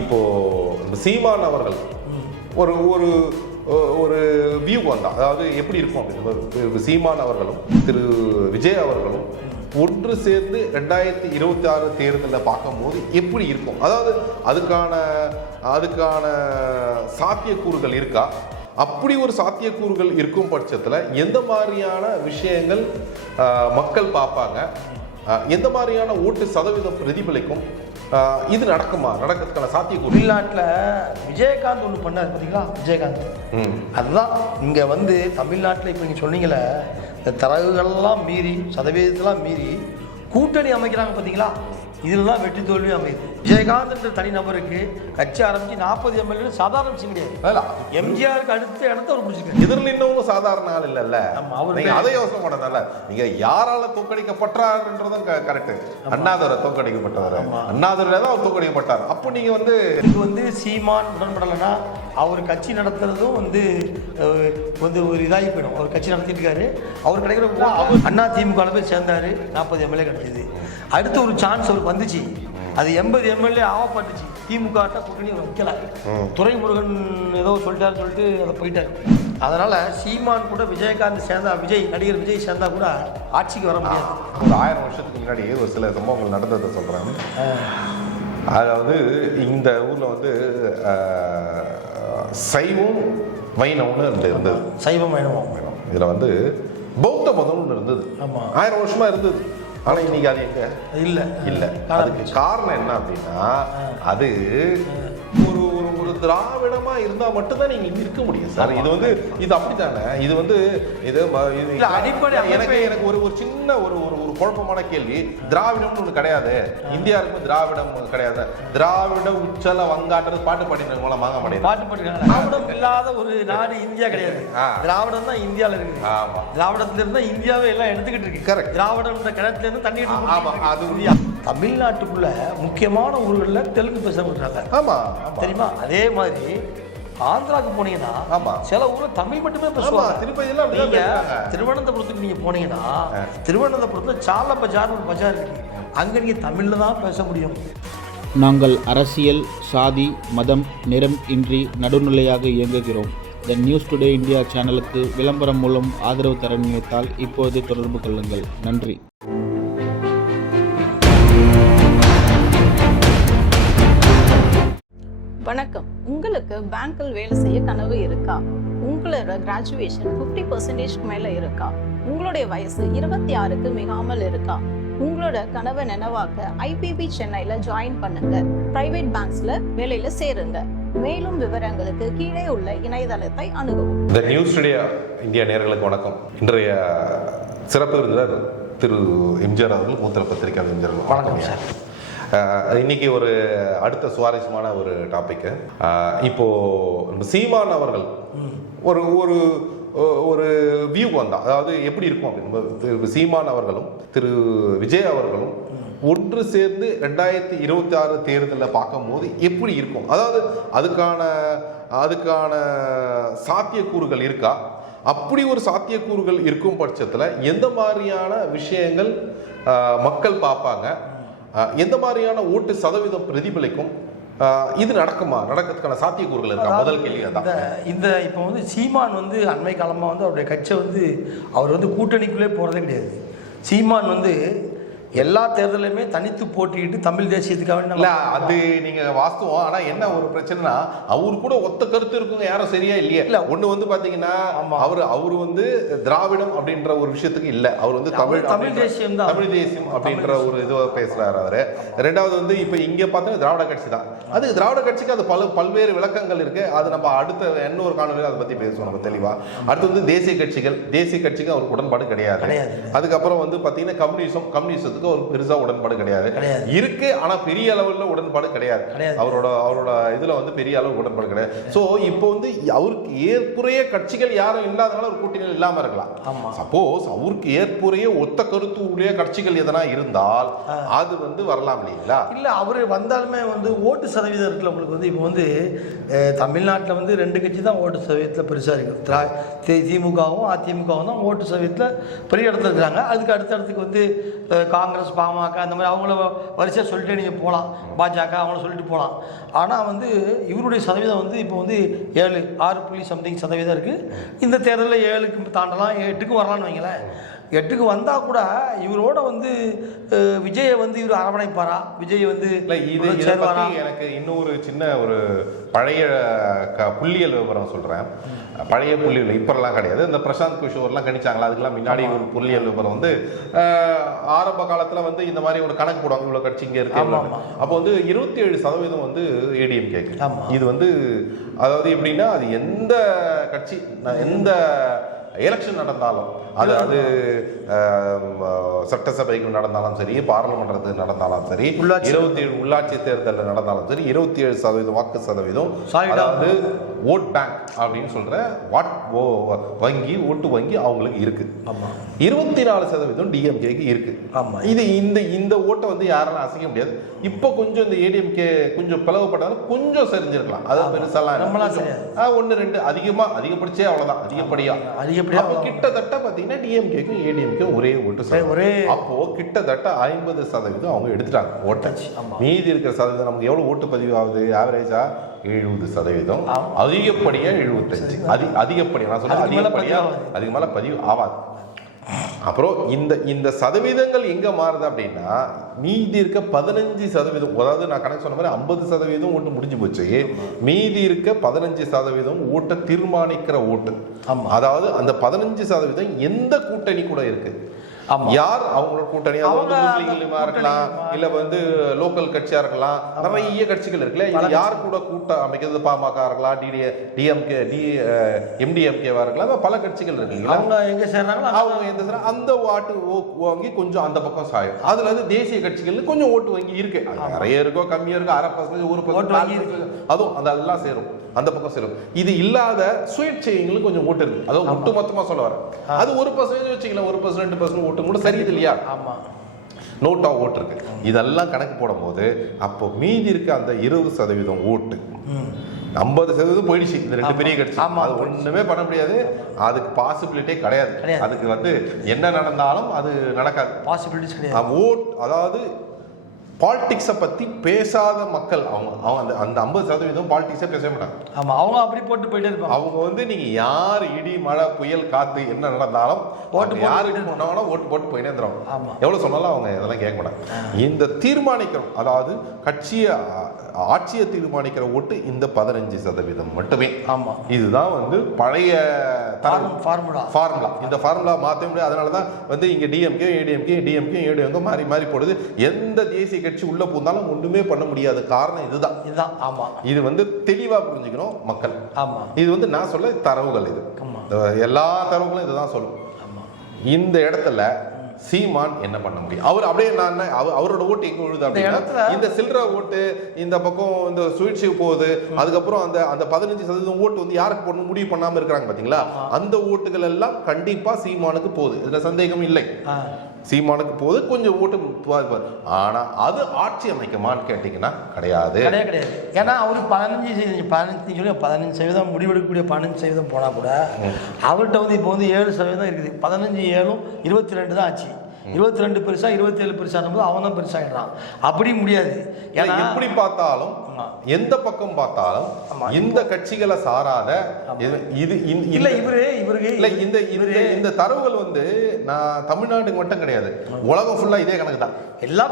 இப்போ இந்த சீமான் அவர்கள் ஒரு ஒரு ஒரு வியூ வந்தான் அதாவது எப்படி இருக்கும் அப்படின்னு சீமான் அவர்களும் திரு விஜய் அவர்களும் ஒன்று சேர்ந்து ரெண்டாயிரத்தி இருபத்தி ஆறு தேர்தலில் பார்க்கும்போது எப்படி இருக்கும்? அதாவது அதுக்கான அதுக்கான சாத்தியக்கூறுகள் இருக்கா? அப்படி ஒரு சாத்தியக்கூறுகள் இருக்கும் பட்சத்தில் எந்த மாதிரியான விஷயங்கள் மக்கள் பார்ப்பாங்க? எந்த மாதிரியான ஓட்டு சதவீதம் பிரதிபலிக்கும்? இது நடக்குமா? நடக்கிறதுக்கான சாத்தியக்கூறு? தமிழ்நாட்டில் விஜயகாந்த் ஒன்று பண்ணார் பார்த்தீங்களா விஜயகாந்த். அதுதான் இங்கே வந்து தமிழ்நாட்டில் இப்போ நீங்கள் சொன்னீங்களே இந்த தரவுகள்லாம் மீறி சதவீதத்தெல்லாம் மீறி கூட்டணி அமைக்கிறாங்க பார்த்தீங்களா இதில் தான் வெற்றி தோல்வி அமையுது விஜயகாந்த் என்ற தனி நபருக்கு கட்சி ஆரம்பிச்சு நாற்பது எம்எல்ஏ சாதாரண விஷயம் கிடையாது. எம்ஜிஆருக்கு அடுத்த இடத்த அவர் பிடிச்சிருக்காரு. எதிர் நின்னவங்க சாதாரண ஆள் இல்லைல்ல. அவரு அதை யோசனை பண்ணதால நீங்க யாரால தோக்கடிக்கப்பட்டார்ன்றதும் கரெக்ட் அண்ணாதுரை தோக்கடிக்கப்பட்டவர் அண்ணாதுரை தான் அவர் தோக்கடிக்கப்பட்டார் அப்போ நீங்க வந்து இதுக்கு வந்து சீமான் உடன்படலைன்னா அவர் கட்சி நடத்துறதும் வந்து வந்து ஒரு இதாகி போயிடும். அவர் கட்சி நடத்திட்டு இருக்காரு. அவர் கிடைக்கிற அண்ணா திமுக போய் சேர்ந்தாரு. நாற்பது எம்எல்ஏ கிடைச்சது அடுத்த ஒரு சான்ஸ் அவருக்கு வந்துச்சு. அது எண்பது எம்எல்ஏ ஆவப்பட்டுச்சு. திமுக கூட்டணி அவர் வைக்கல. துரைமுருகன் ஏதோ சொல்லிட்டாருன்னு சொல்லிட்டு அதை போயிட்டாரு. அதனால சீமான் கூட விஜயகாந்த் சேர்ந்தா விஜய் நடிகர் விஜய் சேர்ந்தா கூட ஆட்சிக்கு வர முடியாது. ஒரு ஆயிரம் வருஷத்துக்கு முன்னாடி ஒரு சில சம்பவங்கள் நடந்ததை சொல்றேன். அதாவது இந்த ஊர்ல வந்து சைவம் வைணவம்னு இருந்தது. சைவம் வேணுமோ இதுல வந்து பௌத்த மதம்னு ஒன்று இருந்தது. ஆமா. ஆயிரம் வருஷமா இருந்தது. ஆனா இன்னைக்கு அது எங்க? இல்லை. இல்ல. அதுக்கு காரணம் என்ன அப்படின்னா அது ஒரு திராவிடமா இருந்தா மட்டும்தான் நீங்க இங்க இருக்க முடியும் சார். இது வந்து இது அப்படித்தானே? இது வந்து இது அடிப்படை எனக்கு எனக்கு ஒரு ஒரு சின்ன ஒரு ஒரு ஒரு குழப்பமான கேள்வி. திராவிடம்னு ஒண்ணு கிடையாது. இந்தியா இருக்கும் திராவிடம் கிடையாது. திராவிட உச்சல வங்காட்டது பாட்டு பாடினவங்க மூலம் வாங்க மாட்டேங்குது. பாட்டு போட்டுருக்காங்க திராவிடம் இல்லாத ஒரு நாடு இந்தியா கிடையாது. திராவிடம் தான் இந்தியாவில் இருக்குது. ஆமா. திராவிடத்துல இருந்தா இந்தியாவே எல்லாம் எடுத்துக்கிட்டு இருக்கு. Correct. திராவிடம்ன்ற கிணத்துல இருந்து தண்ணி ஆமா, அது இருக்கு இந்தியா. தமிழ்நாட்டுக்குள்ள முக்கியமான ஊர்களில் தெலுங்கு பேச விடுறாங்க ஆமா ஆமா. தெரியுமா? அதே மாதிரி ஆந்திராவுக்கு போனீங்கன்னா ஆமா. சில ஊர்ல தமிழ் மட்டுமே பேசுவாங்க. அப்படிதான் நீங்க. திருவனந்தபுரத்துக்கு நீங்க போனீங்கன்னா திருவனந்தபுரத்துல சால பஜார் ஒரு பஜார் இருக்கு. அங்க நீங்க தமிழ்ல தான் பேச முடியும். நாங்கள் அரசியல் சாதி மதம் நிறம் இன்றி நடுநிலையாக இயங்குகிறோம். த நியூஸ் டுடே இந்தியா சேனலுக்கு விளம்பரம் மூலம் ஆதரவு தர நினைத்தால் இப்போது தொடர்பு கொள்ளுங்கள். நன்றி. வணக்கம். உங்களுக்கு பேங்க்கில் வேலை செய்ய கனவு இருக்கா? உங்களோட கிராஜுவேஷன் ஃபிஃப்டி பர்சன்டேஜ்க்கு மேலே இருக்கா? உங்களுடைய வயசு இருபத்தி ஆறுக்கு மிகாமல் இருக்கா? உங்களோட கனவை நினைவாக்க ஐபிபி சென்னையில் ஜாயின் பண்ணுங்க. பிரைவேட் பேங்க்ஸ்ல வேலையில சேருங்க. மேலும் விவரங்களுக்கு கீழே உள்ள இணையதளத்தை அணுகவும். இந்த நியூஸ் டுடே இந்தியா நேயர்களுக்கு வணக்கம். இன்றைய சிறப்பு விருந்தினர் திரு எம்ஜிஆர் அவர்கள் மூத்த பத்திரிகை எம்ஜிஆர். வணக்கம் சார். இன்னைக்கு ஒரு அடுத்த சுவாரஸ்யமான ஒரு டாபிக் இப்போ சீமான் அவர்கள் ஒரு ஒரு ஒரு வியூ வந்தான் அதாவது எப்படி இருக்கும் அப்படின்னு. திரு சீமான் அவர்களும் திரு விஜய் அவர்களும் ஒன்று சேர்ந்து ரெண்டாயிரத்தி இருபத்தி ஆறு தேர்தலில் பார்க்கும்போது எப்படி இருக்கும்? அதாவது அதுக்கான அதுக்கான சாத்தியக்கூறுகள் இருக்கா? அப்படி ஒரு சாத்தியக்கூறுகள் இருக்கும் பட்சத்தில் எந்த மாதிரியான விஷயங்கள் மக்கள் பார்ப்பாங்க? எந்த மாதிரியான ஓட்டு சதவீதம் பிரதிபலிக்கும்? இது நடக்குமா? நடக்கிறதுக்கான சாத்தியக்கூறுகள் இருக்கா? முதல் கேள்வி இந்த இந்த இப்போ வந்து சீமான் வந்து அண்மை காலமாக வந்து அவருடைய கட்சி வந்து அவர் வந்து கூட்டணிக்குள்ளே போகிறதே கிடையாது. சீமான் வந்து எல்லா தேர்தலையுமே தனித்து போட்டியிட்டு தமிழ் தேசியத்துக்காக இல்ல அது நீங்க வாஸ்தவம். ஆனா என்ன ஒரு பிரச்சனைனா அவரு கூட ஒத்த கருத்து இருக்குங்க. யாரும் சரியா இல்லையே. இல்ல. ஒண்ணு வந்து பாத்தீங்கன்னா ஆமா. அவரு அவரு வந்து திராவிடம் அப்படின்ற ஒரு விஷயத்துக்கு இல்ல. அவர் வந்து தமிழ் தமிழ் தேசியம் தான். தமிழ் தேசியம் அப்படின்ற ஒரு இதுவா பேசுறாரு அவரு. ரெண்டாவது வந்து இப்ப இங்க பார்த்தா திராவிட கட்சி தான். அது திராவிட கட்சிக்கு அது பல பல்வேறு விளக்கங்கள் இருக்கு. அது நம்ம அடுத்த இன்னொரு காணொலியில் அதை பத்தி பேசுவோம் நம்ம தெளிவா. அடுத்து வந்து தேசிய கட்சிகள். தேசிய கட்சிக்கு அவருக்கு உடன்பாடு கிடையாது. கிடையாது. அதுக்கப்புறம் வந்து பாத்தீங்கன்னா கம்யூனிசம் கம்யூனிசத்துக்கு ஒரு பெருசா உடன்பாடு கிடையாது. இருக்கு ஆனா பெரிய அளவுல உடன்பாடு கிடையாது. அவரோட அவரோட இதுல வந்து பெரிய அளவு உடன்பாடு கிடையாது. சோ இப்போ வந்து அவருக்கு ஏற்புடைய கட்சிகள் யாரும் இல்லாதனால ஒரு கூட்டணியில் இல்லாம இருக்கலாம். சப்போஸ் அவருக்கு ஏற்புடைய ஒத்த கருத்து உடைய கட்சிகள் எதனா இருந்தால் அது வந்து வரலாம் இல்லைங்களா? இல்லை அவர் வந்தாலுமே வந்து ஓட்டு இருக்குல்ல உங்களுக்கு வந்து இப்போ வந்து தமிழ்நாட்டில் வந்து ரெண்டு கட்சி தான் ஓட்டு சதவீதத்தில் பெருசாக இருக்குது திரா திமுகவும் அதிமுகவும் தான் ஓட்டு சதவீதத்தில் பெரிய இடத்துல இருக்கிறாங்க. அதுக்கு அடுத்த இடத்துக்கு வந்து காங்கிரஸ் காங்கிரஸ் பாமக அந்த மாதிரி அவங்கள வரிசையாக சொல்லிட்டு நீங்கள் போகலாம் பாஜக அவங்கள சொல்லிட்டு போகலாம் ஆனால் வந்து இவருடைய சதவீதம் வந்து இப்போ வந்து ஏழு ஆறு புள்ளி சம்திங் சதவீதம் இருக்குது இந்த தேர்தலில் ஏழுக்கு தாண்டலாம் எட்டுக்கு வரலான்னு வைங்களேன். எட்டுக்கு வந்தால் கூட இவரோட வந்து விஜயை வந்து இவர் அரவணைப்பாரா? விஜய் வந்து இல்ல இது சேருவாரா? எனக்கு இன்னொரு சின்ன ஒரு பழைய க- புள்ளியியல் விவரம் சொல்றேன். பழைய புள்ளியியல் இப்பெல்லாம் கிடையாது. இந்த பிரசாந்த் கிஷோர்லாம் கணிச்சாங்களா? அதுக்கெல்லாம் முன்னாடி ஒரு புள்ளியியல் விவரம் வந்து ஆரம்ப காலத்துல வந்து இந்த மாதிரி ஒரு கணக்கு போடுவாங்க. இவ்வளவு கட்சி இங்க இருக்கு. அப்போ வந்து இருபத்தி ஏழு சதவீதம் வந்து ஏடிஎம் கேக்கு. இது வந்து அதாவது எப்படின்னா அது எந்த கட்சி எந்த எலெக்ஷன் நடந்தாலும் அது அது சட்டசபைக்கு நடந்தாலும் சரி பாராளுமன்றத்துக்கு நடந்தாலும் சரி. இருபத்தி ஏழு உள்ளாட்சி தேர்தலில் நடந்தாலும் சரி இருபத்தி ஏழு சதவீதம் வாக்கு சதவீதம் அதாவது ஓட் பேங்க் அப்படின்னு சொல்ற வாட் ஓ வங்கி ஓட்டு வங்கி அவங்களுக்கு இருக்கு. ஆமாம் இருபத்தி நாலு சதவீதம் டிஎம்கேக்கு இருக்கு. ஆமா. இது இந்த இந்த ஓட்டை வந்து யாராலும் அசைக்க முடியாது. இப்போ கொஞ்சம் இந்த ஏடிஎம்கே கொஞ்சம் பிளவுபட்டாலும் கொஞ்சம் சரிஞ்சிருக்கலாம் அது சரியாது. ஆ, ஒண்ணு ரெண்டு அதிகமா அதிகபட்சே அவ்வளவுதான். அதிகப்படியா. அதிகப்படியா அப்போ கிட்டத்தட்ட பாத்தீங்கன்னா டிஎம்கேக்கும் ஏடிஎம்கே ஒரே ஓட்டு. ஒரே அப்போ கிட்டத்தட்ட ஐம்பது சதவீதம் அவங்க எடுத்துட்டாங்க ஓட்டாச்சு. மீதி இருக்கிற சதவீதம் நமக்கு எவ்வளவு ஓட்டு பதிவு ஆகுது ஆவரேஜா எழுபது சதவீதம் ஆமா. அதிகப்படியா எழுபத்தஞ்சு அதி அதிகப்படியா நான் சொல்றேன் அதுக்கு மேல அதிகப்படியா பதிவு ஆகாது. அதுக்கு மேல பதிவு ஆகாது அப்புறம் இந்த இந்த சதவீதங்கள் எங்க மாறுது அப்படின்னா மீதி இருக்க பதினஞ்சு சதவீதம் அதாவது நான் கணக்கு சொன்ன மாதிரி ஐம்பது சதவீதம் ஓட்டு முடிஞ்சு போச்சு மீதி இருக்க பதினஞ்சு சதவீதம் ஓட்டை தீர்மானிக்கிற ஓட்டு. அதாவது அந்த பதினஞ்சு சதவீதம் எந்த கூட்டணி கூட இருக்கு ஆமா. யார் அவங்களோட கூட்டணி வந்து அவங்க முஸ்லீம்களா இருக்கலாம் இல்ல வந்து லோக்கல் கட்சியா இருக்கலாம். நிறைய கட்சிகள் இருக்குல்ல. யார் கூட கூட்டம் அமைக்கிறது? பாமக இருக்கலாம் டிடி டிஎம்கே டி எம்டிஎம்கேவா இருக்கலாம். பல கட்சிகள் இருக்கு? அவங்க எங்க சேர்றாங்களோ அவங்க எந்த அந்த வாட்டு வாங்கி கொஞ்சம் அந்த பக்கம் சாயும். அதுல இருந்து தேசிய கட்சிகள் கொஞ்சம் ஓட்டு வங்கி இருக்கு. நிறைய இருக்கோ கம்மியா இருக்கோ அரை பர்சன்டேஜ் ஒரு பர்சன்ட் அதுவும் அதெல்லாம் சேரும். அந்த பக்கம் சேரும் இது இல்லாத சுயேட்சைகளும் கொஞ்சம் ஓட்டு இருக்கு. அதாவது ஒட்டு மொத்தமா சொல்ல வரேன். அது ஒரு பர்சன்டேஜ் வச்சுக்கலாம் ஒரு பர்சன்ட் ரெண்டு பர்சன்ட் ஓட்டு கூட சரியுது இல்லையா ஆமா நோட்டா ஓட்டு இருக்கு. இதெல்லாம் கணக்கு போடும்போது அப்போ மீதி இருக்க அந்த இருபது சதவீதம் ஓட்டு ஐம்பது சதவீதம் போயிடுச்சு. இந்த ரெண்டு பெரிய கட்சி. அது ஒண்ணுமே பண்ண முடியாது. அதுக்கு பாசிபிலிட்டியே கிடையாது. கிடையாது. அதுக்கு வந்து என்ன நடந்தாலும் அது நடக்காது. பாசிபிலிட்டிஸ் கிடையாது. ஓட் அதாவது பாலிடிக்ஸை பத்தி பேசாத மக்கள் அவங்க அவங்க அந்த அந்த ஐம்பது சதவீதம் பாலிடிக்ஸே பேச மாட்டாங்க. ஆமா அவங்க அப்படி போட்டு போயிட்டே இருப்பாங்க. அவங்க வந்து நீங்க யார் இடி மழை புயல் காத்து என்ன நடந்தாலும் ஓட்டு யாருக்கு போனாங்கன்னா ஓட்டு போட்டு போயிட்டே இருந்துருவாங்க. ஆமா. எவ்வளவு சொன்னாலும் அவங்க இதெல்லாம் கேட்க மாட்டாங்க. இந்த தீர்மானிக்கிறோம். அதாவது கட்சியை ஆட்சியை தீர்மானிக்கிற ஓட்டு இந்த பதினஞ்சு சதவீதம் மட்டுமே. ஆமா. இதுதான் வந்து பழைய ஃபார்ம் ஃபார்முலா ஃபார்முலா இந்த ஃபார்முலா மாற்ற முடியாது. அதனால தான் வந்து இங்க டிஎம்கே ஏடிஎம்கே டிஎம்கே ஏடிஎம்கே மாறி மாறி போடுது. எந்த தேசிய கட்சி உள்ள பூந்தாலும் ஒண்ணுமே பண்ண முடியாது காரணம் இதுதான். இதுதான். ஆமா. இது வந்து தெளிவா புரிஞ்சுக்கணும் மக்கள். ஆமா. இது வந்து நான் சொல்ல தரவுகள் இது. எல்லா தரவுகளும் இதுதான் சொல்லும். இந்த இடத்துல சீமான் என்ன பண்ண முடியும்? அவர் அப்படியே நான் அவரோட ஓட்டு எங்க விழுது அப்படின்னா இந்த சில்லற ஓட்டு இந்த பக்கம் இந்த சுயேட்சை போகுது அதுக்கப்புறம் அந்த அந்த பதினஞ்சு சதவீதம் ஓட்டு வந்து யாருக்கு போடணும் முடிவு பண்ணாம இருக்கிறாங்க பாத்தீங்களா? அந்த ஓட்டுகள் எல்லாம் கண்டிப்பா சீமானுக்கு போகுது. இதுல சந்தேகம் இல்லை. சீமானுக்கு போகுது கொஞ்சம் ஓட்டு பா- பா- ஆனா அது ஆட்சி அமைக்குமான்னு கேட்டீங்கன்னா கிடையாது. கிடையாது கிடையாது. ஏன்னா அவரு பதினஞ்சு பதினஞ்சு சொல்லி பதினஞ்சு சதவீதம் முடிவெடுக்கக்கூடிய பதினஞ்சு சதவீதம் போனால் கூட அவர்கிட்ட வந்து இப்போ வந்து ஏழு சதவீதம் இருக்குது. பதினஞ்சு ஏழும் இருபத்தி ரெண்டு தான் ஆச்சு. இருபத்தி ரெண்டு பெருசா இருபத்தி ஏழு பெருசா போது அவன் தான் பெருசாகிடுறான் அப்படி முடியாது. ஏன்னா எப்படி பார்த்தாலும். எந்த பக்கம் பார்த்தாலும். இந்த கட்சிகளை சாராத இது- இது இல்ல இவரு இவருக்கு இல்ல இந்த இந்த இந்த தரவுகள் வந்து நான் தமிழ்நாட்டுக்கு மட்டும் கிடையாது. உலகம் ஃபுல்லா இதே கணக்கு தான். எல்லா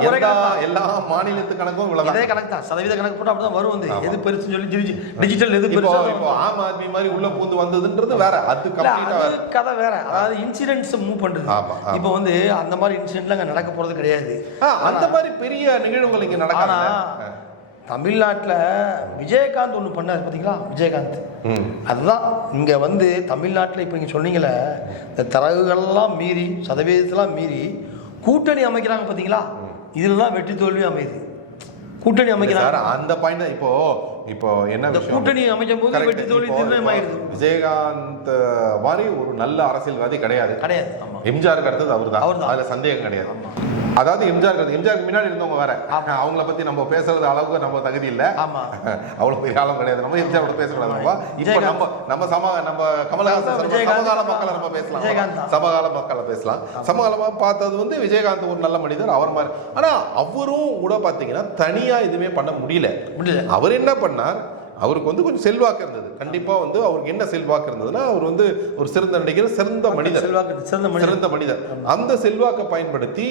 எல்லா மாநிலத்து கணக்கும் இதே இவ்வளவுதான் கணக்கு தான். சதவீத கணக்கு போட்டு அப்படிதான் வரும் வந்து. எது பெருசுன்னு சொல்லி டிஜி- டிஜிட்டல் எது பெருசா இப்போ ஆம் ஆத்மி மாதிரி உள்ள பூந்து வந்ததுன்றது வேற. அது கதை வேற. அதாவது இன்சிடென்ட்ஸ் மூவ் பண்றது. இப்போ வந்து அந்த மாதிரி இன்சிடென்ட்லாம் அங்க நடக்க போறது கிடையாது. அந்த மாதிரி பெரிய நிகழ்வுகள் இங்க நடக்காது தமிழ்நாட்டுல விஜயகாந்த் ஒண்ணு பண்ணாரு பாத்தீங்களா? விஜயகாந்த். ம். அதுதான் இங்க வந்து தமிழ்நாட்டுல இப்போ நீங்க சொன்னீங்களே இந்த தரவுகள்லாம் மீறி சதவீதத்தெல்லாம் மீறி கூட்டணி அமைக்கிறாங்க பாத்தீங்களா? இதுல தான் வெற்றி தோல்வி அமையுது. கூட்டணி அமைக்கிறாங்க. அந்த பாயிண்ட் தான் இப்போ இப்போ என்ன கூட்டணி அமைக்கும் போது. வெற்றி தோல்வி இப்போ- நிர்ணயம் இப்போ ஆயிருது விஜயகாந்த் மாதிரி ஒரு நல்ல அரசியல்வாதி கிடையாது. கிடையாது எம்ஜிஆருக்கு அடுத்தது அவர் தான் அவர்தான். அதுல சந்தேகம் கிடையாது. அதாவது எம்ஜிஆர் கருத்து. எம்ஜிஆருக்கு முன்னாடி இருந்தவங்க வேற. அவங்கள பத்தி நம்ம பேசுறது அளவுக்கு நம்ம தகுதி இல்ல. ஆமா. அவ்வளவு பெரிய ஆளும் கிடையாது. நம்ம எம்ஜிஆரோட பேசக்கூடாது நம்ம. இப்போ. நம்ம நம்ம சம நம்ம கமலஹாசன். சமகால மக்களை நம்ம பேசலாம். சமகால மக்களை பேசலாம். சமகாலமா பார்த்தது வந்து விஜயகாந்த் ஒரு நல்ல மனிதர். அவர் மாதிரி. ஆனா அவரும் கூட பாத்தீங்கன்னா தனியா எதுவுமே பண்ண முடியல. அவர் என்ன பண்ணார்? அவருக்கு வந்து கொஞ்சம் செல்வாக்கு இருந்தது. கண்டிப்பா வந்து அவருக்கு என்ன செல்வாக்கு இருந்ததுன்னா அவர் வந்து ஒரு சிறந்த நடிகர் சிறந்த மனிதர். செல்வாக்கு சிறந்த மனிதர். சிறந்த மனிதர். அந்த செல்வாக்கை பயன்படுத்தி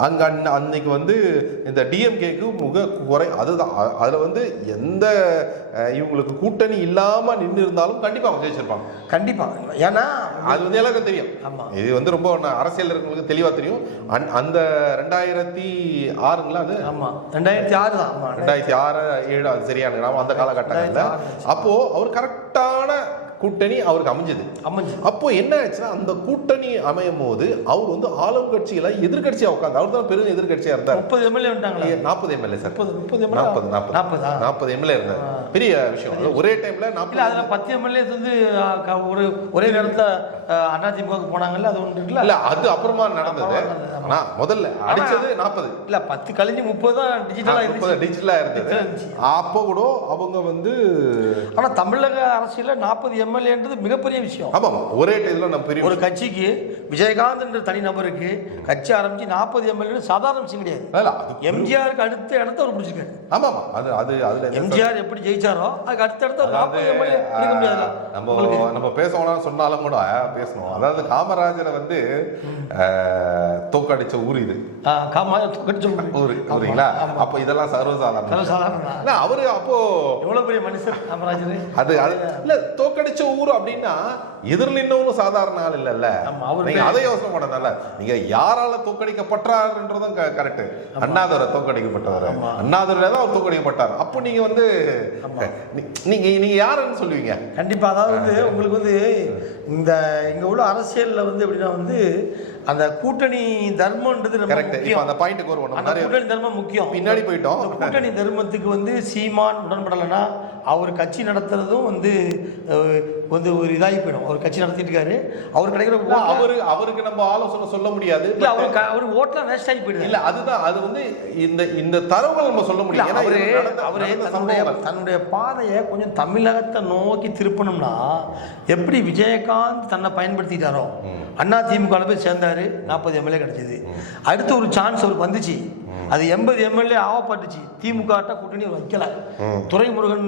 அங்க அன்ன- அன்னைக்கு வந்து இந்த டிஎம்கேக்கு முக குறை அதுதான். அதுல வந்து எந்த இவங்களுக்கு கூட்டணி இல்லாம நின்று இருந்தாலும் கண்டிப்பா அவங்க ஜெயிச்சிருப்பாங்க. கண்டிப்பா. ஏன்னா அது வந்து எல்லாருக்கும் தெரியும். ஆமா. இது வந்து ரொம்ப ந- அரசியல் இருக்கவங்களுக்கு தெளிவா தெரியும். அந்- அந்த ரெண்டாயிரத்தி ஆறுங்களா அது? ஆமா. ரெண்டாயிரத்தி ஆறு தான். ஆமா. ரெண்டாயிரத்தி ஆறு ஏழு அது சரியான அந்த காலகட்டங்கள்ல. ரெண்டாயிரத்தி ஆறு. அப்போ அவர் கரெக்டான கூட்டணி அவருக்கு அமைஞ்சது. அமைஞ்சு. அப்போ என்ன ஆச்சுன்னா அந்த கூட்டணி அமையும் போது அவர் வந்து ஆளும் கட்சியில எதிர்கட்சியா உட்காந்து அவர் தான் பெரும் எதிர்கட்சியா இருந்தார். முப்பது எம்எல்ஏ வந்துட்டாங்களா? நாற்பது எம்எல்ஏ சார். முப்பது முப்பது நாற்பது நாற்பது நாற்பதா நாற்பது எம்எல்ஏ இருந்தார். பெரிய விஷயம். ஒரே டைம்ல நாற்பது அதுல பத்து எம்எல்ஏ வந்து ஒரு ஒரே நேரத்துல அதிமுகவுக்கு போனாங்கல்ல அது ஒன்று இல்ல அது அப்புறமா நடந்தது. ஆனா முதல்ல அடிச்சது நாற்பது இல்ல பத்து கழிஞ்சு முப்பது தான் டிஜிட்டலா இருந்துச்சு. டிஜிட்டலா இருந்தது. அப்போ கூட அவங்க வந்து ஆனா தமிழக அரசியல்ல நாற்பது எம்எல்ஏன்றது மிகப்பெரிய விஷயம். ஆமா ஆமா ஒரே நம்ம பெரிய ஒரு கட்சிக்கு விஜயகாந்த் என்ற தனி நபருக்கு கட்சி ஆரம்பிச்சு நாற்பது எம்எல்ஏ சாதாரண விஷயம் கிடையாது. எம்ஜிஆருக்கு அடுத்த இடத்த அவர் பிடிச்சிருக்காரு ஆமா ஆமா அது அது அதுல எம்ஜிஆர் எப்படி ஜெயிச்சாரோ அதுக்கு அடுத்த இடத்த ஒரு நாற்பது எம்எல்ஏ நம்ம நம்ம பேசணும்னு சொன்னாலும் கூட பேசணும். அதாவது காமராஜரை வந்து தோக்கடிச்ச ஊர் இது. ஆ, காமா கட்சி ஊரு. ஊருங்களா? அப்ப இதெல்லாம் சர்வசாதாரணம். சாதாரண இல்ல, அவரு அப்போ எவ்வளவு பெரிய மனுஷர் காமராஜர்? அது இல்ல தோக்கடிச்ச ஊர் அப்படின்னா எதிர் நின்னவனும் சாதாரண ஆள் இல்லல்ல. நீங்க அதை யோசனை பண்ணதால நீங்க யாரால தோக்கடிக்கப்பட்டார்ன்றதும் கரெக்ட் அண்ணாதுரை தோக்கடிக்கப்பட்டவர் அண்ணாதுரை தான் அவர் தோக்கடிக்கப்பட்டார் அப்போ நீங்க வந்து நீங்க நீங்க யாருன்னு சொல்லுவீங்க? கண்டிப்பா. அதாவது உங்களுக்கு வந்து இந்த இங்க உள்ள அரசியல்ல வந்து எப்படின்னா வந்து அந்த கூட்டணி தர்மம்ன்றது கரெக்ட் இப்போ அந்த பாயிண்ட்டுக்கு வருவோம். கூட்டணி தர்மம் முக்கியம். பின்னாடி போயிட்டோம். கூட்டணி தர்மத்துக்கு வந்து சீமான் உடன்படலைன்னா அவர் கட்சி நடத்துறதும் வந்து வந்து ஒரு இதாகி போயிடும். அவர் கட்சி நடத்திட்டு இருக்காரு அவர் கிடைக்கிற அவரு அவருக்கு நம்ம ஆலோசனை சொல்ல முடியாது. இல்ல அவர் ஓட்லாம் வேஸ்ட் ஆகி போயிடுது. இல்ல அதுதான் அது வந்து இந்த இந்த தரவுகள் நம்ம சொல்ல ஏன்னா அவரு அவரு தன்னுடைய. தன்னுடைய பாதையை கொஞ்சம் தமிழகத்தை நோக்கி திருப்பணும்னா எப்படி விஜயகாந்த் தன்னை பயன்படுத்திட்டாரோ அண்ணா திமுக போய் சேர்ந்தாரு நாற்பது எம்எல்ஏ கிடைச்சது. அடுத்து ஒரு சான்ஸ் அவருக்கு வந்துச்சு. அது எண்பது எம்எல்ஏ ஆவப்பட்டுச்சு. திமுக ட்ட கூட்டணி வைக்கல. துரைமுருகன்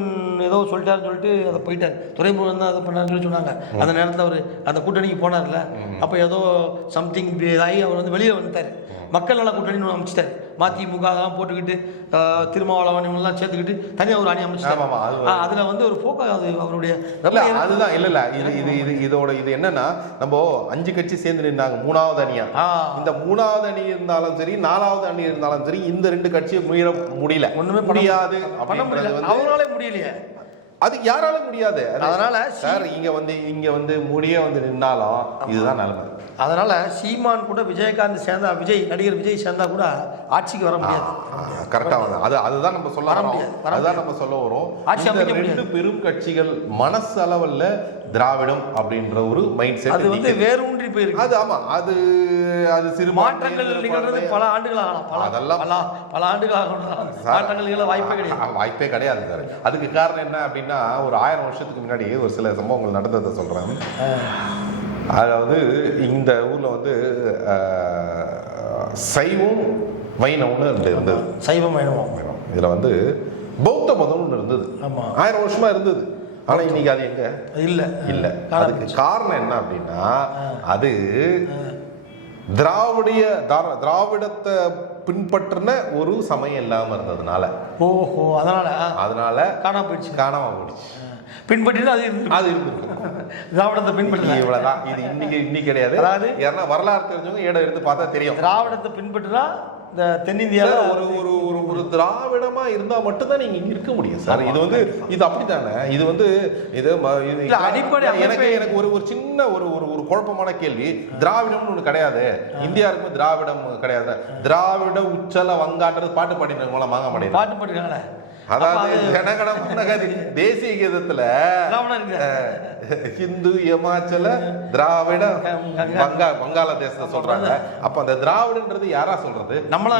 ஏதோ சொல்லிட்டாருன்னு சொல்லிட்டு அதை போயிட்டார். துரைமுருகன் தான் அதை பண்ணாருன்னு சொல்லி சொன்னாங்க. அந்த நேரத்தில் அவர் அந்த கூட்டணிக்கு போனார்ல அப்போ ஏதோ சம்திங் ஆகி அவர் வந்து வெளியே வந்துட்டார். மக்கள் நல ஒன்று அமைச்சிட்டார். மதிமுக அதெல்லாம் போட்டுக்கிட்டு திருமாவளவன் இவங்கெல்லாம் சேர்த்துக்கிட்டு தனியாக ஒரு அணி ஆ, அதுல வந்து ஒரு போக்கா அது அவருடைய அதுதான் இல்ல இல்ல இது இது இது இதோட இது என்னன்னா நம்ம அஞ்சு கட்சி சேர்ந்து நின்றாங்க மூணாவது அணியா. இந்த மூணாவது அணி இருந்தாலும் சரி நாலாவது அணி இருந்தாலும் சரி இந்த ரெண்டு கட்சியை மீற முடியல. ஒண்ணுமே முடியாது பண்ண முடியல. அவராலே முடியலையே. அது யாரால முடியாது? அது- அதனால சார் இங்க வந்து இங்க வந்து முடிய வந்து நின்னாலும் இதுதான் நிலைமை. அதனால சீமான் கூட விஜயகாந்த் சேர்ந்தா விஜய் நடிகர் விஜய் சேர்ந்தா கூட ஆட்சிக்கு வர முடியாது. கரெக்டா வந்து. அது அதுதான் நம்ம சொல்ல வர முடியாது, அதுதான் நம்ம சொல்ல வரோம். ஆட்சி அமைக்க ரெண்டு பெரும் கட்சிகள் மனசு அளவுல திராவிடம் அப்படின்ற ஒரு மைண்ட் அது செட் வந்து வேரூன்றி போயிருக்கு. அது ஆமா அது அது சிறு மாற்றங்கள் நிகழ்றது பல ஆண்டுகள் ஆகலாம் பல அதெல்லாம் பல பல ஆண்டுகள் ஆகலாம் மாற்றங்கள் நிகழ வாய்ப்பே கிடையாது. வாய்ப்பே கிடையாது சார். அதுக்கு காரணம் என்ன அப்படின்னா ஒரு ஆயிரம் வருஷத்துக்கு முன்னாடி ஒரு சில சம்பவங்கள் நடந்ததை சொல்றேன். அதாவது இந்த ஊர்ல வந்து சைவம் வைணவம்னு ரெண்டு இருந்தது. சைவம் வேணுமோ இதுல வந்து பௌத்த மதம்னு ஒண்ணு இருந்தது. ஆமா. ஆயிரம் வருஷமா இருந்தது. ஆனா இன்னைக்கு அது எங்க? இல்ல. இல்ல. அதுக்கு காரணம் என்ன அப்படின்னா அது திராவிடிய திரா- திராவிடத்தை பின்பற்றின ஒரு சமயம் இல்லாம இருந்ததுனால. ஓஹோ அதனால? அதனால காணாம போயிடுச்சு. காணாம போயிடுச்சு. பின்பற்றிட்டு அது இருந்து- அது இருந்திருக்கும். திராவிடத்தை பின்பற்ற இவ்வளவுதான். இது இன்னைக்கு இன்னைக்கு கிடையாது. அதாவது? ஏன்னா வரலாறு தெரிஞ்சவங்க ஏட எடுத்து பார்த்தா தெரியும். திராவிடத்தை பின்பற்றினா இந்த தென்னிந்தியாவில் ஒரு ஒரு ஒரு ஒரு திராவிடமா இருந்தா மட்டும்தான் நீங்க இருக்க முடியும். சார் இது வந்து இது அப்படித்தானே? இது வந்து இது அடிப்படை எனக்கு எனக்கு ஒரு ஒரு சின்ன ஒரு ஒரு ஒரு குழப்பமான கேள்வி. திராவிடம்னு ஒண்ணு கிடையாது. இந்தியா இருக்கும் திராவிடம் கிடையாது. திராவிட உச்சல வங்கான்றது பாட்டு பாடிட்டு மாங்க மாட்டேன் பாட்டு பாட்டுக்கான அதாவது ஜனகண மனகதி தேசிய கீதத்துல இருக்கு ஹிந்து இமாச்சல திராவிட வங்கா வங்காளதேசத்தை சொல்றாங்க. அப்ப அந்த திராவிடன்றது யாரா சொல்றது? நம்மளா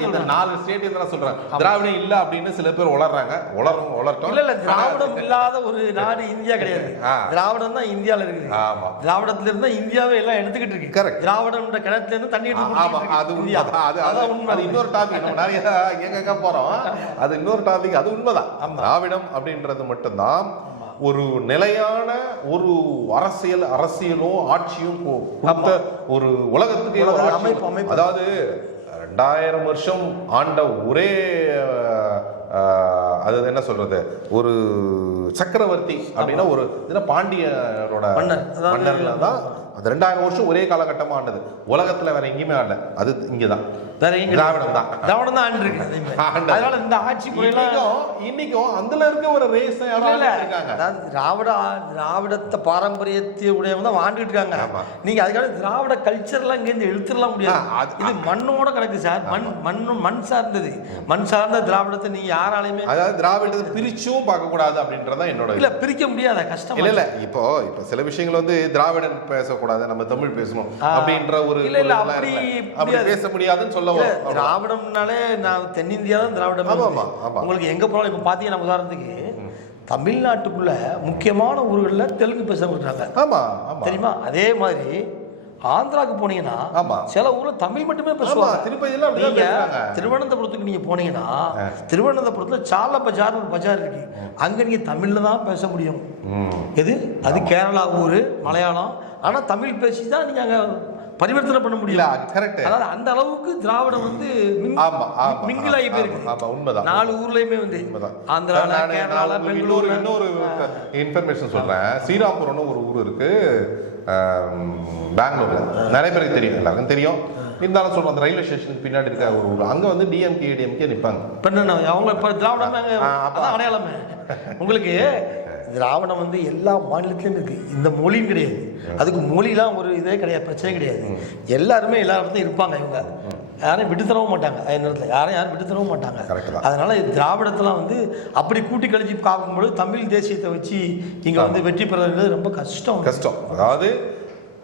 இந்த-. நாலு ஸ்டேட் தான் சொல்றாங்க. திராவிடம் இல்ல அப்படின்னு சில பேர் உளறாங்க உளரும் உளரட்டும் இல்ல திராவிடம் இல்லாத ஒரு நாடு இந்தியா கிடையாது. திராவிடம் தான் இந்தியால இருக்குது. ஆமா. திராவிடத்துல இருந்தா இந்தியாவே எல்லாம் எடுத்துக்கிட்டு இருக்கு. Correct. திராவிடம்ன்ற கிணத்துல இருந்து தண்ணி எடுத்து ஆமா. அது இருக்கு அது அது அதான் உண்மை. அது இன்னொரு டாபிக் நம்ம நிறைய எங்க போறோம். அது இன்னொரு டாபிக் அது உண்மைதான். திராவிடம் அப்படின்றது மட்டும்தான் ஒரு நிலையான ஒரு அரசியல் அரசியலும் ஆட்சியும் ஒரு உலகத்துக்கே. அமைப்பு. அதாவது ரெண்டாயிரம் வருஷம் ஆண்ட ஒரே அது என்ன சொல்றது? ஒரு சக்கரவர்த்தி அப்படின்னா ஒரு இதுனா பாண்டியரோட மன்னர். அதாவது- மன்னர்கள் தான் அது ரெண்டாயிரம் வருஷம் ஒரே காலகட்டமா ஆண்டது உலகத்துல வேற எங்கேயுமே ஆடல. அது இங்கதான். வேற எங்க திராவிடம் தான். திராவிடம் தான் ஆண்டு. அதனால இந்த ஆட்சி முறையெல்லாம் இன்னைக்கும் அதுல இருக்க ஒரு ரேஸ். இருக்காங்க. திராவிட திராவிடத்தை பாரம்பரியத்தை உடையவங்க தான் வாழ்ந்துட்டு இருக்காங்க. நீங்க அதுக்காக திராவிட கல்ச்சர்லாம் இங்க இருந்து எடுத்துடலாம் முடியாது. இது மண்ணோட கிடக்கு சார். மண் மண் மண் சார்ந்தது. மண் சார்ந்த திராவிடத்தை நீங்க யாராலையுமே அதாவது திராவிடத்தை பிரிச்சும் பார்க்க கூடாது அப்படின்றதான் என்னோட இல்ல பிரிக்க முடியாத கஷ்டம் இல்ல இல்ல இப்போ இப்போ சில விஷயங்கள் வந்து திராவிடன் பேசக்கூடாது நம்ம தமிழ் பேசணும். அப்படின்ற ஒரு இல்ல, இல்ல, அப்படி. அப்படி. பேச முடியாதுன்னு சொல்ல. திராவிடம்னாலே நான் தென்னிந்தியா தான் திராவிடம் ஆமா, ஆமா, ஆமா. உங்களுக்கு எங்க போனாலும் இப்ப பாத்தீங்கன்னா உதாரணத்துக்கு தமிழ்நாட்டுக்குள்ள முக்கியமான ஊர்களில் தெலுங்கு இருக்காங்க ஆமா ஆமா தெரியுமா அதே மாதிரி ஆந்திராக்கு போனீங்கன்னா ஆமா. சில ஊர்ல தமிழ் மட்டுமே பேசுவாங்க. திருப்பதியில நீங்க திருவனந்தபுரத்துக்கு நீங்க போனீங்கன்னா திருவனந்தபுரத்துல சால பஜார் ஒரு பஜார் இருக்கு. அங்க நீங்க தமிழ்ல தான் பேச முடியும். எது? அது கேரளா ஊரு மலையாளம். ஆனா தமிழ் பேசி தான் நீங்க அங்க பரிவர்த்தனை பண்ண அது கரெக்ட் அதாவது அந்த அளவுக்கு திராவிடம் வந்து மிங்கில் ஆகி போயிருக்கு. ஆமா, உண்மைதான். நாலு ஊர்லயுமே வந்து கேரளால நான் உங்களுக்கு இன்னொரு இன்ஃபர்மேஷன் சொல்றேன். ஸ்ரீராம்புரம்னு ஒரு ஊர் இருக்கு. பெங்களூர்ல. நிறைய பேருக்கு தெரியும் எல்லாருக்கும் தெரியும். இருந்தாலும் சொல்றேன் அந்த ரயில்வே ஸ்டேஷனுக்கு பின்னாடி இருக்க ஒரு ஊர். அங்க வந்து டிஎம்கே டிஎம்கே என்ன அவங்க இப்ப திராவிடமே அடையாளமே. உங்களுக்கு திராவிடம் வந்து எல்லா மாநிலத்திலும் இருக்கு. இந்த மொழியும் கிடையாது. அதுக்கு மொழிலாம் ஒரு இதே கிடையாது பிரச்சனை கிடையாது. எல்லாருமே எல்லா இடத்துலையும் இருப்பாங்க இவங்க. யாரையும் விட்டு தரவும் மாட்டாங்க. நேரத்தில் யாரையும் யாரும் விட்டு தரவும் மாட்டாங்க. அதனால திராவிடத்தெல்லாம் வந்து அப்படி கூட்டி கழிச்சு பார்க்கும்பொழுது தமிழ் தேசியத்தை வச்சு இங்க வந்து வெற்றி பெறுறது ரொம்ப கஷ்டம். கஷ்டம். அதாவது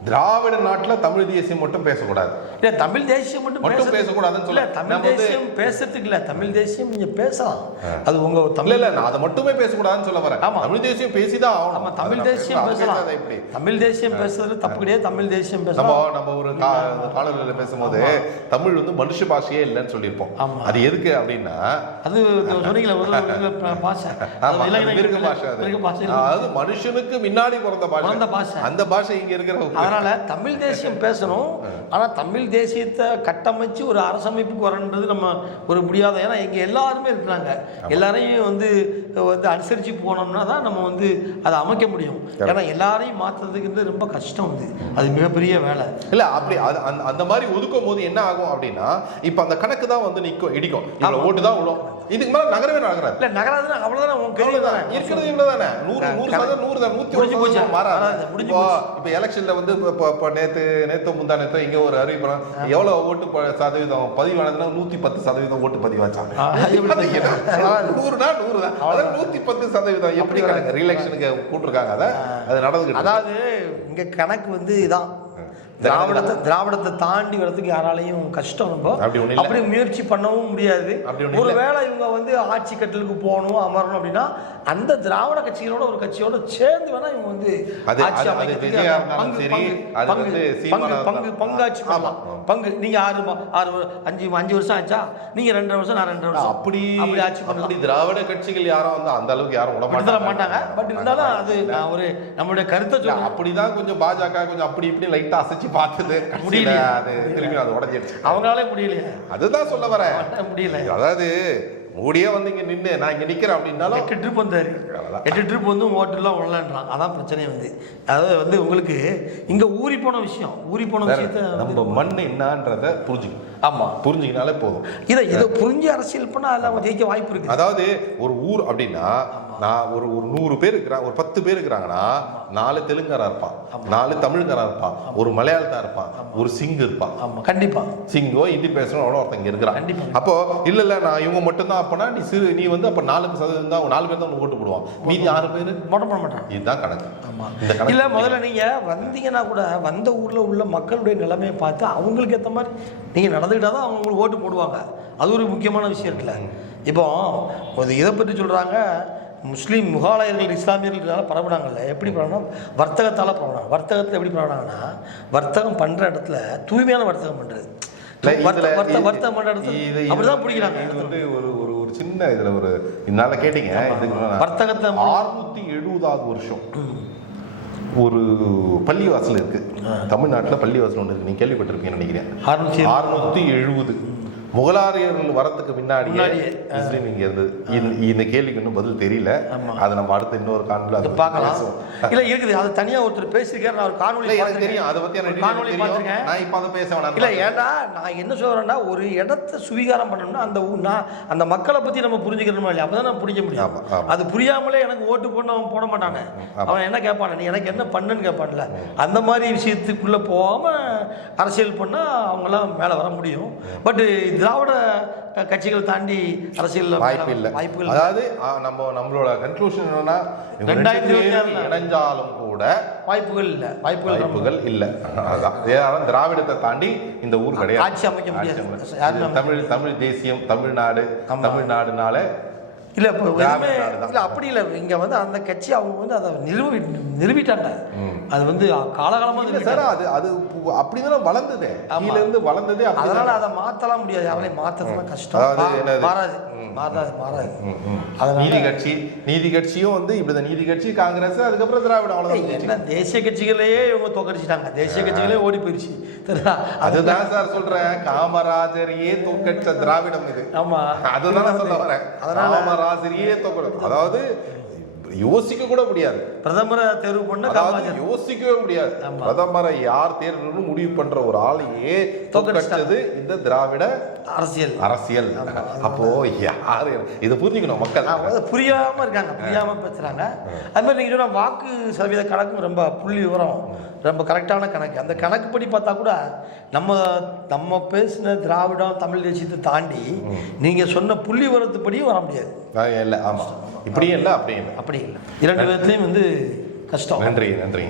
திராவிட நாட்டுல தமிழ் தேசியம் மட்டும் பேசக்கூடாது. இல்ல தமிழ் தேசியம் மட்டும் மட்டும் பேச- பேசக்கூடாதுன்னு சொல்ல. தமிழ் நம்ம தேசியம் பேசுறதுக்கு இல்ல தமிழ் தேசியம் நீங்க பேசலாம். அது உங்க இல்ல தமிழ் இல்ல நான் அதை மட்டுமே பேசக்கூடாதுன்னு சொல்ல வரேன். ஆமா. தமிழ் தேசியம் பேசிதான் ஆகணும். ஆமா தமிழ் தேசியம் பேச- பேசலாம். எப்படி தமிழ் தேசியம் பேசுறது தப்பு கிடையாது. தமிழ் தேசியம் நம்ம பேசலாம் நம்ம ஒரு கா- காலநிலையில பேசும்போது தமிழ் வந்து மனுஷ பாஷையே இல்லைன்னு சொல்லியிருப்போம். ஆமா. அது எதுக்கு அப்படின்னா அது சொன்னீங்களே ஒரு ஒரு பாஷை. மிருக பாஷை அது. மனுஷனுக்கு முன்னாடி பிறந்த பாஷை. அந்த பாஷை இங்க இருக்கிற ஒரு- அதனால தமிழ் தேசியம் பேசணும். ஆனா தமிழ் தேசியத்தை கட்டமைச்சு ஒரு அரசமைப்புக்கு வரன்றது நம்ம ஒரு முடியாத ஏன்னா இங்க எல்லாருமே இருக்கிறாங்க. எல்லாரையும் வந்து வந்து அனுசரிச்சு போனோம்னா தான் நம்ம வந்து அதை அமைக்க முடியும். ஏன்னா எல்லாரையும் மாத்துறதுக்கு ரொம்ப கஷ்டம் வந்து அது மிகப்பெரிய வேலை. இல்ல அப்படி அது அந்த அந்த மாதிரி ஒதுக்கும் போது என்ன ஆகும் அப்படின்னா இப்ப அந்த கணக்கு தான் வந்து நிக்கும் இடிக்கும். இவ்வளவு ஓட்டு தான் விழும். இதுக்கு மேல நகரவே நகராது இல்ல நகராதுன்னா அவ்வளவுதானே உன் கேள்வி அவ்வளவுதான். தானே. இருக்கிறது இவ்வளவுதானே? நூறு நூறு சதவீதம் நூறு தான் ஒரு முடிஞ்சு போச்சு. மாறாது. இப்போ. இப்போ எலெக்ஷன்ல வந்து இப்போ- இப்போ நேத்து நேத்து முந்தா நேத்தோ இங்க ஒரு அறிவிப்பு எவ்வளவு ஓட்டு சதவீதம்? பதிவானதுன்னா நூத்தி பத்து சதவீதம் ஓட்டு பதிவாச்சாங்க? நூறுனா நூறு தான். அதான் நூத்தி பத்து சதவீதம். எப்படி கணக்கு? ரீஎலெக்ஷனுக்கு கூட்டிருக்காங்க. அதை அது இருக்கு. அதாவது இங்க கணக்கு வந்து இதான். திராவிடத்தை திராவிடத்தை தாண்டி வரதுக்கு யாராலையும் கஷ்டம் ரொம்ப. அப்படி முயற்சி பண்ணவும் முடியாது. இல்ல. ஒருவேளை இவங்க வந்து ஆட்சி கட்டலுக்கு போகணும் அமரணும் அப்படின்னா அந்த திராவிட கட்சிகளோட ஒரு கட்சியோட சேர்ந்து வேணா இவங்க வந்து பங்கு. பங்காட்சி. பங்கு. நீங்க ஆறு ஆறு அஞ்சு அஞ்சு வருஷம் ஆச்சா நீங்க ரெண்டரை வருஷம் நான் ரெண்டரை வருஷம். அப்படி அப்படி ஆட்சி பண்ணலாம். அப்படி திராவிட கட்சிகள் யாரும் வந்து அந்த அளவுக்கு யாரும் விட தர மாட்டாங்க. பட் இருந்தாலும் அது நான் ஒரு நம்மளுடைய கருத்தை சொல்றேன். அப்படிதான் கொஞ்சம் பாஜக கொஞ்சம் அப்படி இப்படி லைட்டா அசைச்சு பார்த்தது. கடைசியில முடியலையே. அது திரும்பி அது உடஞ்சிடுச்சு அவங்களாலே முடியலையே. அதுதான் சொல்ல வரேன். முடியல. அதாவது மோடியே வந்து இங்க நின்னு நான் இங்க நிக்கிறேன் அப்படின்னாலும் எட்டு ட்ரிப் வந்தாரு. எட்டு ட்ரிப் வந்து ஓட்டுலாம் விடலான்றான் அதான் பிரச்சனை வந்து. அதாவது வந்து உங்களுக்கு இங்க ஊறி போன விஷயம். ஊறி போன விஷயத்த நம்ம மண் என்னன்றத புரிஞ்சுக்கணும். ஆமா. புரிஞ்சுக்கினாலே போதும். இதை இதை புரிஞ்சு அரசியல் பண்ணா அதில் அவங்க ஜெயிக்க வாய்ப்பு இருக்கு அதாவது ஒரு ஊர் அப்படின்னா நான் ஒரு ஒரு நூறு பேர் இருக்கிறாங்க ஒரு பத்து பேர் இருக்கிறாங்கன்னா நாலு தெலுங்கரா இருப்பான் நாலு தமிழ்காரா இருப்பான் ஒரு மலையாளத்தா இருப்பான் ஒரு சிங்கு இருப்பான். கண்டிப்பா. சிங்கோ ஹிந்தி பேசுறவனோ ஒருத்தங்க இருக்கிறான். அப்போ இல்ல இல்ல நான் இவங்க மட்டும் தான் அப்பனா நீ சிறு நீ வந்து அப்ப நாலு சதவீதம் தான் நாலு பேர் தான் ஓட்டு போடுவான். மீதி ஆறு பேர்? மோட்டம் பண்ண மாட்டாங்க இதுதான் கணக்கு. இல்ல முதல்ல நீங்க வந்தீங்கன்னா கூட வந்த ஊர்ல உள்ள மக்களுடைய நிலைமையை பார்த்து அவங்களுக்கு ஏத்த மாதிரி நீங்க நடந்துக்கிட்டா தான் அவங்க உங்களுக்கு ஓட்டு போடுவாங்க. அது ஒரு முக்கியமான விஷயம் இருக்குல்ல. இப்போ இதை பற்றி சொல்றாங்க. முஸ்லீம் முகாலயர்கள் இஸ்லாமியர்களால பரவுனாங்கல்ல. எப்படி பரவுனா? வர்த்தகத்தால பரவுனாங்க. வர்த்தகத்தை எப்படி பரவுனாங்கன்னா வர்த்தகம் பண்ற இடத்துல தூய்மையான வர்த்தகம் இது- வர்த்தகம் பண்ற இடத்துல அப்படிதான் பிடிக்கிறாங்க ஒரு ஒரு ஒரு சின்ன இதுல ஒரு இதனால கேட்டீங்க. வர்த்தகத்தை ஆறுநூத்தி எழுபதாவது வருஷம். ஒரு பள்ளிவாசல் இருக்கு. தமிழ்நாட்டுல பள்ளிவாசல் ஒன்று இருக்கு. நீங்க கேள்விப்பட்டிருப்பீங்கன்னு நினைக்கிறேன். அறுநூத்தி அறுநூத்தி எழுபது. முகலாரியர்கள் வரத்துக்கு முன்னாடியே, முஸ்லீம் இங்க இருந்தது இந்த- கேள்விக்கு இன்னும் பதில் தெரியல. அதை நம்ம அடுத்த இன்னொரு காணொலியில அதை பார்க்கலாம். இல்ல இருக்குது. அது தனியா ஒருத்தர் பேசியிருக்காரு. நான் ஒரு காணொலி எனக்கு தெரியும். அதை பத்தி எனக்கு காணொலி பார்த்திருக்கேன். நான் இப்ப அதை பேச வேணாம் இல்ல ஏன்னா நான் என்ன சொல்றேன்னா ஒரு இடத்த சுவீகாரம் பண்ணணும்னா அந்த நான் அந்த மக்களை பத்தி நம்ம புரிஞ்சுக்கணுமா இல்லையா? அப்பதான் நான் பிடிக்க முடியும். அது புரியாமலே எனக்கு ஓட்டு போட்டு அவன் போட மாட்டானே. அவன் என்ன கேட்பானே? நீ எனக்கு என்ன பண்ணுன்னு கேட்பான்ல. அந்த மாதிரி விஷயத்துக்குள்ள போகாம அரசியல் பண்ணா அவங்களாம் மேல வர முடியும். பட் திராவிட கட்சிகள் தாண்டி அரசியல் வாய்ப்பு இல்ல வாய்ப்புகள். அதாவது நம்ம நம்மளோட கன்க்ளூஷன் என்னன்னா ரெண்டாயிரத்தி இருபத்தி. இணைஞ்சாலும் கூட வாய்ப்புகள் இல்ல வாய்ப்புகள் வாய்ப்புகள் இல்ல அதான் ஏன்னா திராவிடத்தை தாண்டி இந்த ஊர் கிடையாது ஆட்சி அமைக்க முடியாது. தமிழ் தமிழ் தேசியம் தமிழ்நாடு. தமிழ்நாடுனால இல்ல இப்போ தான். இல்ல அப்படி இல்ல. இங்க வந்து அந்த கட்சி அவங்க வந்து அதை நிறுவி நிறுவிட்டாங்க. அது வந்து காலகாலமா இல்ல நிறுவிட்டாங்க. சார் அது அது பு- அப்படிதான் வளர்ந்ததே. இருந்து வளர்ந்ததே அதனால அதை மாத்தலாம் முடியாது. யாராலையும் மாத்தறதுலாம் கஷ்டம்? மாறாது. மாறாது மாறாது. அதனால- நீதி கட்சி நீதி கட்சியும் வந்து இப்படிதான். நீதி கட்சி காங்கிரஸ் அதுக்கப்புறம் திராவிடம். அவ்வளவுதான் என்ன தேசிய கட்சிகளையே இவங்க தோக்கடிச்சிட்டாங்க. தேசிய கட்சிகளே ஓடி போயிடுச்சு? அதுதான் சார் சொல்றேன். காமராஜரையே தோக்கடிச்ச திராவிடம் இது. ஆமா. அதுதான் சொல்ல வரேன். அதனால- காமராஜரையே தோக்கடி அதாவது யோசிக்க கூட முடியாது. பிரதமரை தேர்வு பண்ண அதாவது யோசிக்கவே முடியாது. பிரதமரை யார் தேர்வுன்னு முடிவு பண்ற ஒரு ஆளையே தோக்கடிச்சது இந்த திராவிட அரசியல். அரசியல். அப்போ யாரு? இதை புரிஞ்சுக்கணும் மக்கள். புரியாம இருக்காங்க. புரியாம பேசுறாங்க. அது மாதிரி நீங்க சொன்ன வாக்கு சதவீத கணக்கும் ரொம்ப புள்ளி விவரம். ரொம்ப கரெக்டான கணக்கு. அந்த கணக்கு படி பார்த்தா கூட நம்ம நம்ம பேசின திராவிடம் தமிழ் தேசியத்தை தாண்டி நீங்க சொன்ன புள்ளி விவரத்துப்படி வர முடியாது. இல்ல ஆமா. இப்படியும் இல்ல அப்படியும் இல்ல. அப்படி இல்லை. இரண்டு விதத்துலையும் வந்து கஷ்டம். நன்றி நன்றி.